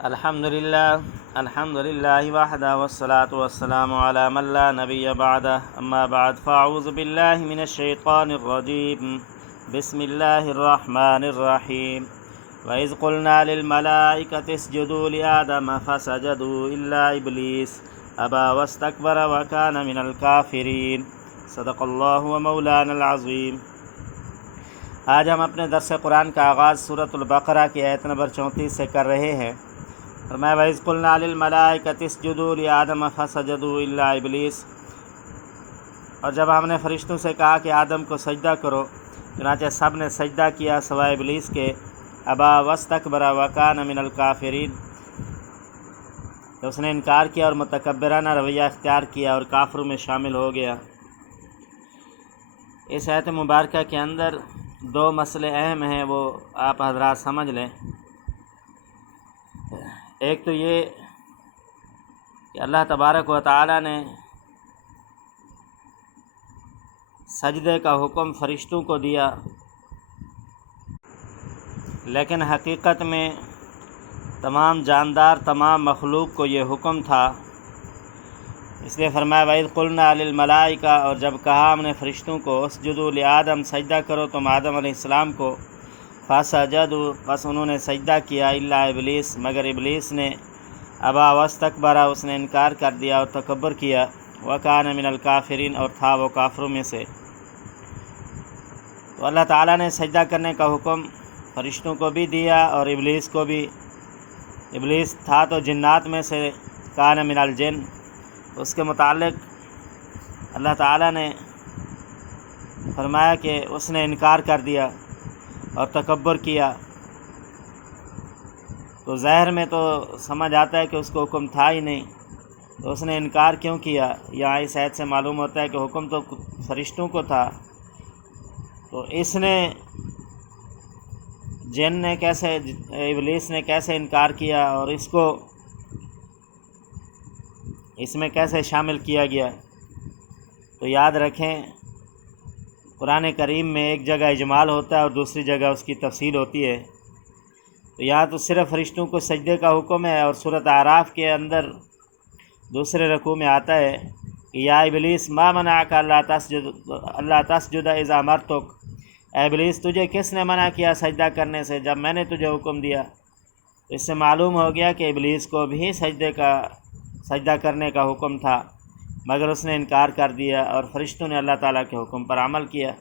الحمد للہ وحدہ والصلاة والسلام علی من لا نبی بعدہ اما بعد فاعوذ باللہ من الشیطان الرجیم بسم اللہ الرحمن الرحیم وَإِذْ قُلْنَا لِلْمَلَائِكَةِ اسْجُدُوا لِآدَمَ فَسَجَدُوا إِلَّا إِبْلِيسَ أَبَى وَاسْتَكْبَرَ وَكَانَ مِنَ الْكَافِرِينَ صدق اللہ ومولانا العظیم۔ آج ہم اپنے درس قرآن کا آغاز سورۃ البقرہ کی آیت نمبر 34 سے کر رہے ہیں۔ فرمایا وَإِذْ قُلْنَا لِلْمَلَائِكَةِ اسْجُدُوا لِآدَمَ فَسَجَدُوا إِلَّا إِبْلِيسَ، اور جب ہم نے فرشتوں سے کہا کہ آدم کو سجدہ کرو، چنانچہ سب نے سجدہ کیا سوائے ابلیس کے۔ ابا واستکبر وکان من الکافرین، تو اس نے انکار کیا اور متکبرانہ رویہ اختیار کیا اور کافروں میں شامل ہو گیا۔ اس آیت مبارکہ کے اندر دو مسئلے اہم ہیں، وہ آپ حضرات سمجھ لیں۔ ایک تو یہ کہ اللہ تبارک و تعالی نے سجدے کا حکم فرشتوں کو دیا، لیکن حقیقت میں تمام جاندار تمام مخلوق کو یہ حکم تھا۔ اس لیے فرمایا وَإِذْ قُلْنَا لِلْمَلَائِكَةِ، اور جب کہا ہم نے فرشتوں کو اسجدوا لِآدَم، سجدہ کرو تم آدم علیہ السلام کو، فَسَجَدُوا، بس انہوں نے سجدہ کیا، إِلَّا إِبْلِيسَ، مگر ابلیس نے، ابا واستکبر، اس نے انکار کر دیا اور تکبر کیا، وَكَانَ مِنَ الْكَافِرِينَ، اور تھا وہ کافروں میں سے۔ تو اللہ تعالیٰ نے سجدہ کرنے کا حکم فرشتوں کو بھی دیا اور ابلیس کو بھی۔ ابلیس تھا تو جنات میں سے، کان من الجن، اس کے متعلق اللہ تعالیٰ نے فرمایا کہ اس نے انکار کر دیا اور تکبر کیا۔ تو ظاہر میں تو سمجھ آتا ہے کہ اس کو حکم تھا ہی نہیں، تو اس نے انکار کیوں کیا؟ یہاں اس آیت سے معلوم ہوتا ہے کہ حکم تو فرشتوں کو تھا، تو اس نے ابلیس نے کیسے انکار کیا اور اس میں کیسے شامل کیا گیا؟ تو یاد رکھیں، قرآن کریم میں ایک جگہ اجمال ہوتا ہے اور دوسری جگہ اس کی تفصیل ہوتی ہے۔ تو یہاں تو صرف فرشتوں کو سجدے کا حکم ہے، اور سورۃ اعراف کے اندر دوسرے رکوع میں آتا ہے کہ یا ابلیس ما منعک اللہ تسجد اذ امرتک، اے ابلیس تجھے کس نے منع کیا سجدہ کرنے سے جب میں نے تجھے حکم دیا؟ تو اس سے معلوم ہو گیا کہ ابلیس کو بھی سجدہ کرنے کا حکم تھا، مگر اس نے انکار کر دیا اور فرشتوں نے اللہ تعالیٰ کے حکم پر عمل کیا۔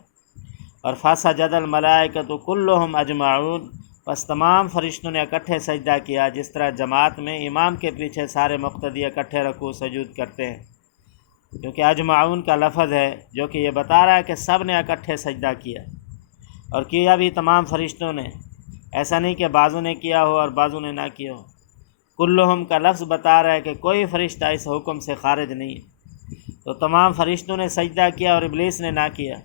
اور فسجد الملائکۃ کلھم اجمعون، بس تمام فرشتوں نے اکٹھے سجدہ کیا، جس طرح جماعت میں امام کے پیچھے سارے مقتدی اکٹھے رکوع سجود کرتے ہیں، کیونکہ اجمعون کا لفظ ہے جو کہ یہ بتا رہا ہے کہ سب نے اکٹھے سجدہ کیا، اور کیا بھی تمام فرشتوں نے، ایسا نہیں کہ بعضوں نے کیا ہو اور بعضوں نے نہ کیا ہو۔ کلہم کا لفظ بتا رہا ہے کہ کوئی فرشتہ اس حکم سے خارج نہیں ہے، تو تمام فرشتوں نے سجدہ کیا اور ابلیس نے نہ کیا۔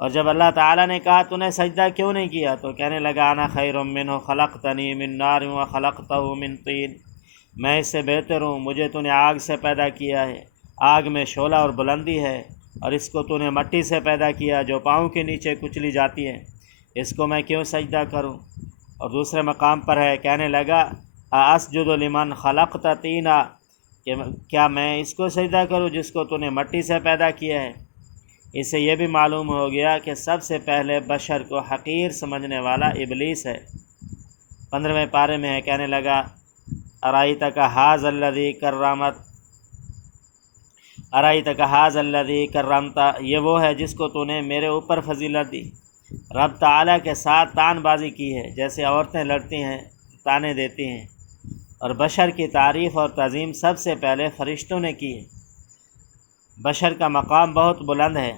اور جب اللہ تعالیٰ نے کہا تو نے سجدہ کیوں نہیں کیا؟ تو کہنے لگا انا خیر منہ خلقتنی من نار وخلقتہ من طین، میں اس سے بہتر ہوں، مجھے تو نے آگ سے پیدا کیا ہے، آگ میں شعلہ اور بلندی ہے، اور اس کو تو نے مٹی سے پیدا کیا جو پاؤں کے نیچے کچلی جاتی ہے، اس کو میں کیوں سجدہ کروں؟ اور دوسرے مقام پر ہے، کہنے لگا اسجد لمن خلقت طینا، کہ کیا میں اس کو سجدہ کروں جس کو تو نے مٹی سے پیدا کیا ہے؟ اس سے یہ بھی معلوم ہو گیا کہ سب سے پہلے بشر کو حقیر سمجھنے والا ابلیس ہے۔ 15ویں پارے میں ہے، کہنے لگا ارایتک ھذا الذی کرمت، یہ وہ ہے جس کو تو نے میرے اوپر فضیلت دی۔ رب تعالیٰ کے ساتھ تان بازی کی ہے، جیسے عورتیں لڑتی ہیں، تانے دیتی ہیں، اور بشر کی تعریف اور تعظیم سب سے پہلے فرشتوں نے کی ہے۔ بشر کا مقام بہت بلند ہے،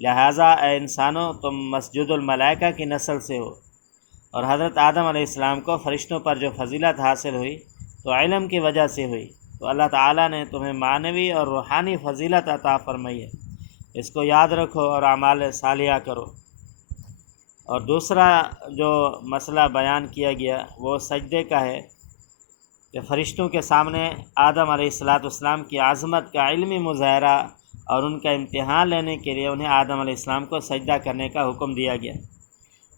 لہٰذا اے انسانوں تم مسجد الملائکہ کی نسل سے ہو، اور حضرت آدم علیہ السلام کو فرشتوں پر جو فضیلت حاصل ہوئی تو علم کی وجہ سے ہوئی، تو اللہ تعالیٰ نے تمہیں معنوی اور روحانی فضیلت عطا فرمائی ہے، اس کو یاد رکھو اور اعمال صالحہ کرو۔ اور دوسرا جو مسئلہ بیان کیا گیا وہ سجدے کا ہے، کہ فرشتوں کے سامنے آدم علیہ السلام کی عظمت کا علمی مظاہرہ اور ان کا امتحان لینے کے لیے انہیں آدم علیہ السلام کو سجدہ کرنے کا حکم دیا گیا۔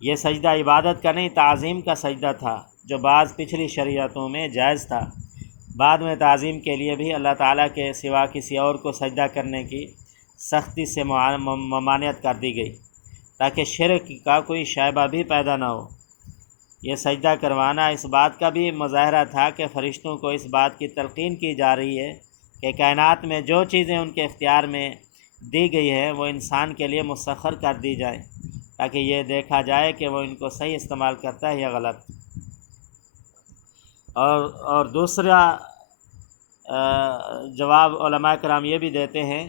یہ سجدہ عبادت کا نہیں، تعظیم کا سجدہ تھا، جو بعض پچھلی شریعتوں میں جائز تھا، بعد میں تعظیم کے لیے بھی اللہ تعالیٰ کے سوا کسی اور کو سجدہ کرنے کی سختی سے ممانعت کر دی گئی، تاکہ شرک کا کوئی شائبہ بھی پیدا نہ ہو۔ یہ سجدہ کروانا اس بات کا بھی مظاہرہ تھا کہ فرشتوں کو اس بات کی تلقین کی جا رہی ہے کہ کائنات میں جو چیزیں ان کے اختیار میں دی گئی ہے وہ انسان کے لیے مسخر کر دی جائیں، تاکہ یہ دیکھا جائے کہ وہ ان کو صحیح استعمال کرتا ہے یا غلط۔ اور دوسرا جواب علماء کرام یہ بھی دیتے ہیں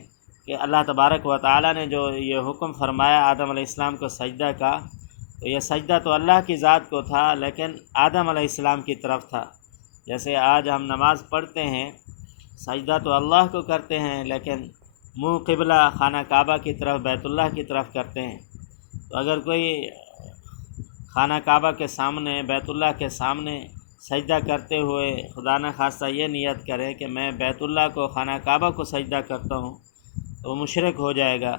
کہ اللہ تبارک و تعالیٰ نے جو یہ حکم فرمایا آدم علیہ السلام کو سجدہ کا، تو یہ سجدہ تو اللہ کی ذات کو تھا لیکن آدم علیہ السلام کی طرف تھا۔ جیسے آج ہم نماز پڑھتے ہیں، سجدہ تو اللہ کو کرتے ہیں لیکن منہ قبلہ خانہ کعبہ کی طرف، بیت اللہ کی طرف کرتے ہیں۔ تو اگر کوئی خانہ کعبہ کے سامنے، بیت اللہ کے سامنے سجدہ کرتے ہوئے خدا نخواستہ یہ نیت کرے کہ میں بیت اللہ کو، خانہ کعبہ کو سجدہ کرتا ہوں، تو وہ مشرک ہو جائے گا۔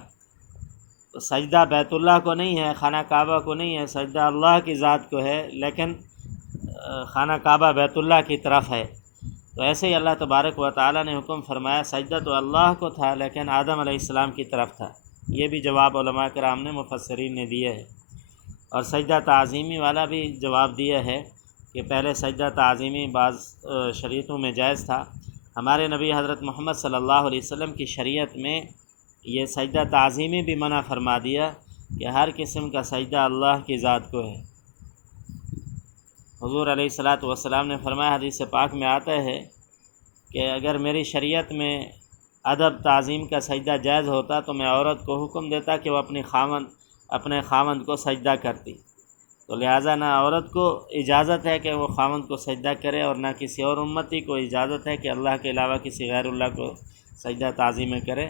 تو سجدہ بیت اللہ کو نہیں ہے، خانہ کعبہ کو نہیں ہے، سجدہ اللہ کی ذات کو ہے، لیکن خانہ کعبہ بیت اللہ کی طرف ہے۔ تو ایسے ہی اللہ تبارک و تعالیٰ نے حکم فرمایا، سجدہ تو اللہ کو تھا لیکن آدم علیہ السلام کی طرف تھا۔ یہ بھی جواب علماء کرام نے، مفسرین نے دیا ہے۔ اور سجدہ تعظیمی والا بھی جواب دیا ہے کہ پہلے سجدہ تعظیمی بعض شریعتوں میں جائز تھا، ہمارے نبی حضرت محمد صلی اللہ علیہ وسلم کی شریعت میں یہ سجدہ تعظیمی بھی منع فرما دیا کہ ہر قسم کا سجدہ اللہ کی ذات کو ہے۔ حضور علیہ الصلاۃ والسلام نے فرمایا، حدیث پاک میں آتا ہے کہ اگر میری شریعت میں ادب تعظیم کا سجدہ جائز ہوتا تو میں عورت کو حکم دیتا کہ وہ اپنے خاوند کو سجدہ کرتی۔ تو لہٰذا نہ عورت کو اجازت ہے کہ وہ خاوند کو سجدہ کرے، اور نہ کسی اور امتی کو اجازت ہے کہ اللہ کے علاوہ کسی غیر اللہ کو سجدہ تعظیم کرے۔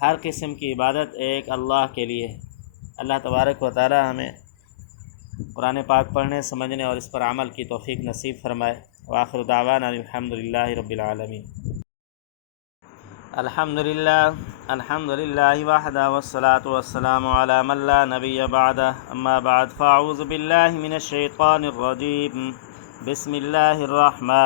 ہر قسم کی عبادت ایک اللہ کے لیے ہے۔ اللہ تبارک و تعالی ہمیں قرآن پاک پڑھنے، سمجھنے اور اس پر عمل کی توفیق نصیب فرمائے۔ وآخر دعوانا الحمدللہ رب العالمین۔ الحمدللہ وحدہ والصلاة والسلام علی من لا نبی بعدہ، اما بعد فاعوذ باللہ من الشیطان الرجیم، بسم اللہ الرحمن